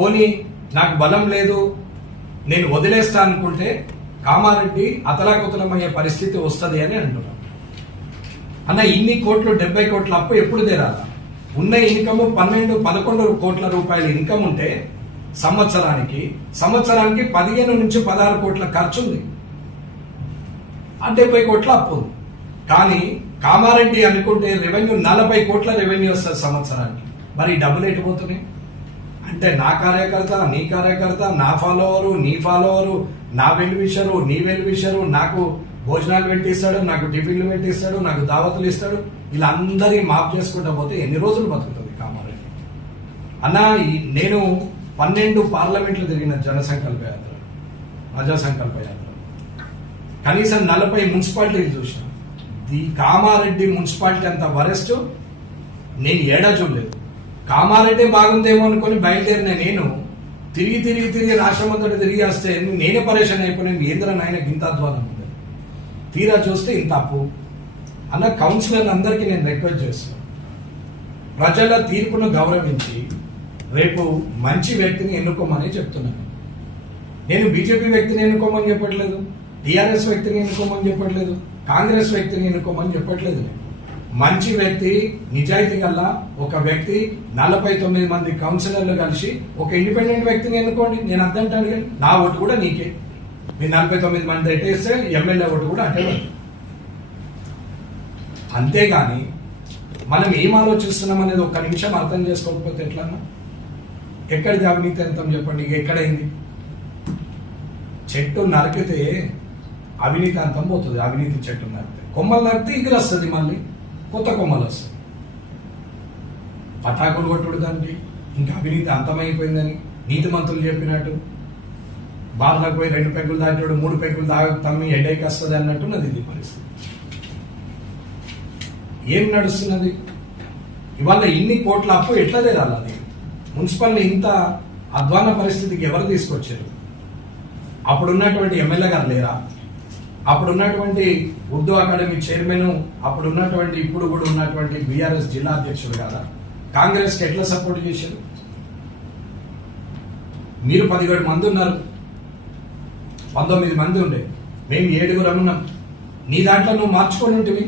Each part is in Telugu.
పోనీ నాకు బలం లేదు నేను వదిలేస్తా అనుకుంటే కామారెడ్డి అతలాకుతలమయ్యే పరిస్థితి వస్తుంది అని అంటున్నాను. అన్న ఇన్ని కోట్లు 70 కోట్ల అప్పు ఎప్పుడు తీరాలా? ఉన్న ఇన్కమ్ 11 కోట్ల రూపాయల ఇన్కమ్ ఉంటే సంవత్సరానికి 15 నుంచి 16 కోట్ల ఖర్చు ఉంది, 70 కోట్ల అప్పు ఉంది. కానీ కామారెడ్డి అనుకుంటే రెవెన్యూ 40 కోట్ల రెవెన్యూ వస్తుంది సంవత్సరానికి. మరి డబ్బులు ఎటుపోతున్నాయి అంటే నా కార్యకర్త, నీ కార్యకర్త, నా ఫాలోవరు, నీ ఫాలోవరు, నా వెల్విషరు, నీ వెల్విషరు, నాకు భోజనాలు పెట్టిస్తాడు, నాకు టిఫిన్లు పెట్టిస్తాడు, నాకు దావతులు ఇస్తాడు, ఇలా అందరి మాఫ్ చేసుకుంటా పోతే ఎన్ని రోజులు బతుకుతుంది కామారెడ్డి? అన్న నేను 12 పార్లమెంట్లు తిరిగిన జనసంకల్ప యాత్ర, ప్రజా సంకల్ప యాత్ర, కనీసం 40 మున్సిపాలిటీలు చూసిన. ఈ కామారెడ్డి మున్సిపాలిటీ అంత వరెస్ట్ నేను ఏడా చూడలేదు. కామారెడ్డి బాగుందేమో అనుకుని బయలుదేరిన నేను తిరిగి రాష్ట్రమంతా తిరిగి వస్తే నేనే పరేషాన్ అయిపోయినాను. ఏంద్ర నాయన గింత అధ్వానం ఉంది, తీరా చూస్తే ఇంత అప్పు. అన్న కౌన్సిలర్ అందరికీ నేను రిక్వెస్ట్ చేస్తున్నాను, ప్రజల తీర్పును గౌరవించి రేపు మంచి వ్యక్తిని ఎన్నుకోమని చెప్తున్నాను. నేను బీజేపీ వ్యక్తిని ఎన్నుకోమని చెప్పట్లేదు, టీఆర్ఎస్ వ్యక్తిని ఎన్నుకోమని చెప్పట్లేదు, కాంగ్రెస్ వ్యక్తిని ఎన్నుకోమని చెప్పట్లేదు. మంచి వ్యక్తి, నిజాయితీ గల ఒక వ్యక్తి, 49 మంది కౌన్సిలర్లు కలిసి ఒక ఇండిపెండెంట్ వ్యక్తిని ఎన్నుకోండి. నేను అర్థంటాను కానీ నా ఓటు కూడా నీకే. మీరు 49 మంది ఎట్టేస్తే ఎమ్మెల్యే ఓటు కూడా అట్టే. అంతేగాని మనం ఏం ఆలోచిస్తున్నాం అనేది ఒక్క నిమిషం అర్థం చేసుకోకపోతే ఎట్లన్నా? ఎక్కడిది అవినీతి అంతం చెప్పండి? ఎక్కడైంది? చెట్టు నరికితే అవినీతి అంతం పోతుంది. అవినీతి చెట్టు నరికితే, కొమ్మలు నరికితే ఎగురు వస్తుంది, మళ్ళీ కొత్త కొమ్మలు వస్తుంది. పటాకులు కొట్టుడు దానికి ఇంకా అవినీతి అంతమైపోయిందని నీతిమంతులు చెప్పినట్టు బార్లకు పోయి 2 పెగ్గులు దాటాడు, 3 పెగ్గులు తమ్మి హెడేక్ వస్తుంది అన్నట్టున్నది ఇది పరిస్థితి. ఏం నడుస్తున్నది? ఇవాళ ఇన్ని కోట్ల అప్పు ఎట్లా తీరాలి? అది మున్సిపల్ని ఇంత అధ్వాన పరిస్థితికి ఎవరు తీసుకొచ్చారు? అప్పుడున్నటువంటి ఎమ్మెల్యే గారు లేరా? అప్పుడున్నటువంటి ఉర్దూ అకాడమీ చైర్మన్, అప్పుడున్నటువంటి ఇప్పుడు కూడా ఉన్నటువంటి బీఆర్ఎస్ జిల్లా అధ్యక్షుడు కాదా? కాంగ్రెస్ కి ఎట్లా సపోర్ట్ చేశారు? మీరు 17 మంది ఉన్నారు, 19 మంది ఉండే, మేము 7 ఉన్నాం. నీ దాంట్లో నువ్వు మార్చుకొని ఉంటివి.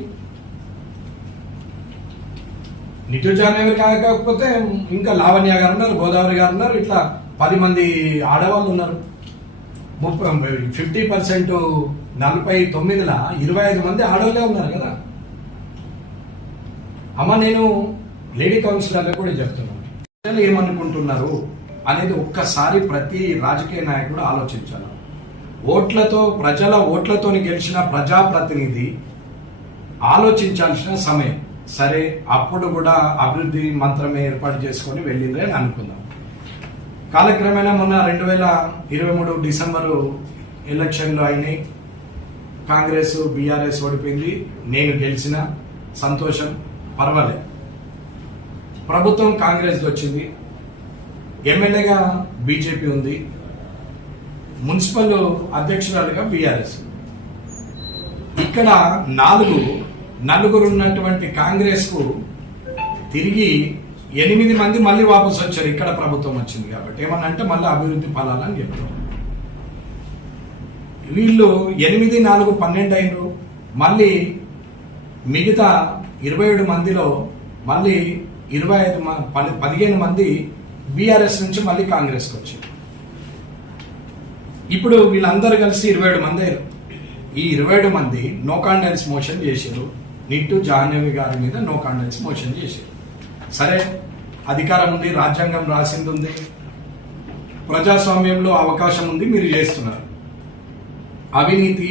నిటు జానేవి కాకపోతే ఇంకా లావణ్య గారు ఉన్నారు, గోదావరి గారు ఉన్నారు, ఇట్లా 10 మంది ఆడవాళ్ళు ఉన్నారు. 50% 49లా 25 మంది ఆడవాళ్ళే ఉన్నారు కదా అమ్మ. నేను లేడీ కౌన్సిలర్లకు కూడా చెప్తున్నాను, ప్రజలు ఏమనుకుంటున్నారు అనేది ఒక్కసారి ప్రతి రాజకీయ నాయకుడు ఆలోచించాలి. ప్రజల ఓట్లతో గెలిచిన ప్రజాప్రతినిధి ఆలోచించాల్సిన సమయం. సరే, అప్పుడు కూడా అభివృద్ధి మంత్రమే ఏర్పాటు చేసుకొని వెళ్ళింది అని అనుకుందాం. కాలక్రమేణా మొన్న 2023 డిసెంబరు ఎలక్షన్లు అయినాయి. కాంగ్రెస్ బీఆర్ఎస్ ఓడిపోయింది, నేను గెలిచిన, సంతోషం, పర్వాలేదు. ప్రభుత్వం కాంగ్రెస్ వచ్చింది, ఎమ్మెల్యేగా బీజేపీ ఉంది, మున్సిపల్ అధ్యక్షురాలుగా బీఆర్ఎస్. ఇక్కడ నలుగురు ఉన్నటువంటి కాంగ్రెస్ కు తిరిగి 8 మంది మళ్ళీ వాపసు వచ్చారు. ఇక్కడ ప్రభుత్వం వచ్చింది కాబట్టి ఏమన్నా అంటే మళ్ళీ అభివృద్ధి ఫలాలని చెప్తారు. వీళ్ళు 8, 4, 12 అయినరు. మళ్ళీ మిగతా 27 మందిలో మళ్ళీ 15 మంది బీఆర్ఎస్ నుంచి మళ్ళీ కాంగ్రెస్కి వచ్చారు. ఇప్పుడు వీళ్ళందరూ కలిసి 27 మంది అయ్యారు. ఈ 27 మంది నో కాన్ఫిడెన్స్ మోషన్ చేశారు. నిట్టు జాహ్నవి గారి మీద నో కాన్ఫిడెన్స్ మోషన్ చేశారు. సరే, అధికారం ఉంది, రాజ్యాంగం రాసింది ఉంది, ప్రజాస్వామ్యంలో అవకాశం ఉంది, మీరు చేస్తున్నారు. అవినీతి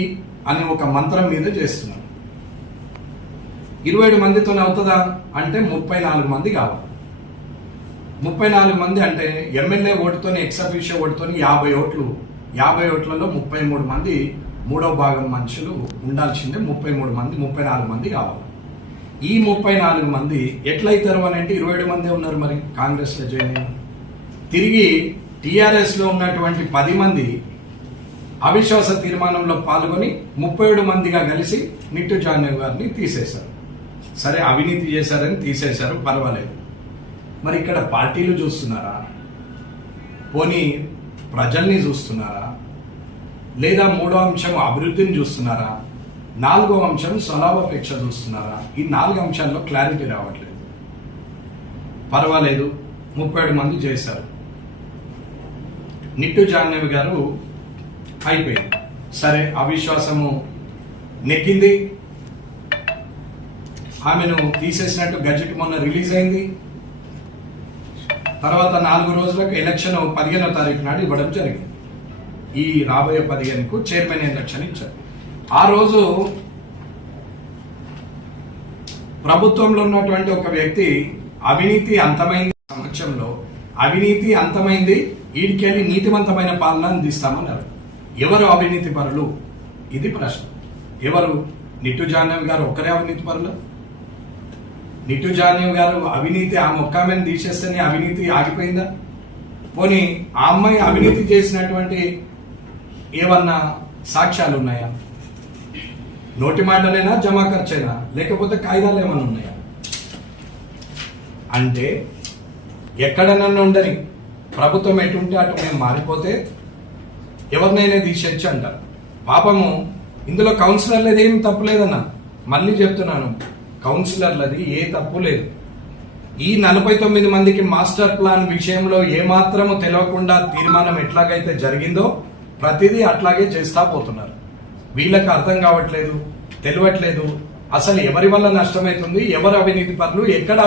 అనే ఒక మంత్రం మీద చేస్తున్నారు. 27 మందితో అవుతుందా అంటే 34 మంది కావాలి. 34 మంది అంటే ఎమ్మెల్యే ఓటుతో ఎక్సఫిషియో ఓటుతో 50 ఓట్లు. 50 ఓట్లలో 33 మంది 3వ భాగం మనుషులు ఉండాల్సిందే. 34 మంది కావాలి. ఈ 34 మంది ఎట్లయితారు అని అంటే 27 మంది ఉన్నారు మరి కాంగ్రెస్ లో జాయిన్ అయ్యారు. తిరిగి టీఆర్ఎస్ లో ఉన్నటువంటి 10 మంది అవిశ్వాస తీర్మానంలో పాల్గొని 37 మందిగా కలిసి నిట్టు జాహ్నవి గారిని తీసేశారు. సరే, అవినీతి చేశారని తీసేశారు, పర్వాలేదు. మరి ఇక్కడ పార్టీలు చూస్తున్నారా? పోనీ ప్రజల్ని చూస్తున్నారా, లేదా మూడో అంశం అభివృద్ధిని చూస్తున్నారా, నాలుగో అంశం స్వలాభాపేక్ష చూస్తున్నారా? ఈ 4 అంశాల్లో క్లారిటీ రావట్లేదు. పర్వాలేదు, 37 మంది చేశారు. నిట్టు జాహ్నవి గారు అయిపోయింది, సరే అవిశ్వాసము నెక్కింది, ఆమెను తీసేసినట్టు గజెట్ మొన్న రిలీజ్ అయింది. తర్వాత 4 రోజులకు ఎలక్షన్ 15వ తారీఖు నాడు ఇవ్వడం జరిగింది. ఈ రాబోయే 15కు చైర్మన్ ఎలక్షన్ ఇచ్చారు. ఆ రోజు ప్రభుత్వంలో ఉన్నటువంటి ఒక వ్యక్తి అవినీతి అంతమైంది సమక్షంలో, అవినీతి అంతమైంది, ఈడికెళ్ళి నీతివంతమైన పాలన అందిస్తామన్నారు. ఎవరు అవినీతి పరులు? ఇది ప్రశ్న. ఎవరు? నిట్టు జాహ్నవి గారు ఒక్కరే అవినీతి పరులు? నిట్టు జాహ్నవి గారు అవినీతి, ఆ మొక్కమని తీసేస్తేనే అవినీతి ఆగిపోయిందా? పోనీ ఆ అమ్మాయి అవినీతి చేసినటువంటి ఏమన్నా సాక్ష్యాలు ఉన్నాయా? నోటి మాటలేనా, జమా ఖర్చైనా, లేకపోతే కాయిదాలు ఏమన్నా ఉన్నాయా? అంటే ఎక్కడనన్నా ఉండని ప్రభుత్వం ఎటుంటే అటు మేము మారిపోతే ఎవరినైనా తీసేయచ్చు అంటారు. పాపము ఇందులో కౌన్సిలర్లది ఏం తప్పు లేదన్న, మళ్ళీ చెప్తున్నాను, కౌన్సిలర్లది ఏ తప్పు లేదు. ఈ 49 మందికి మాస్టర్ ప్లాన్ విషయంలో ఏమాత్రము తెలియకుండా తీర్మానం ఎట్లాగైతే జరిగిందో ప్రతిదీ అట్లాగే చేస్తా పోతున్నారు. వీళ్ళకి అర్థం కావట్లేదు, తెలియట్లేదు, అసలు ఎవరి వల్ల నష్టమవుతుంది, ఎవరు అవినీతి పరులు, ఎక్కడ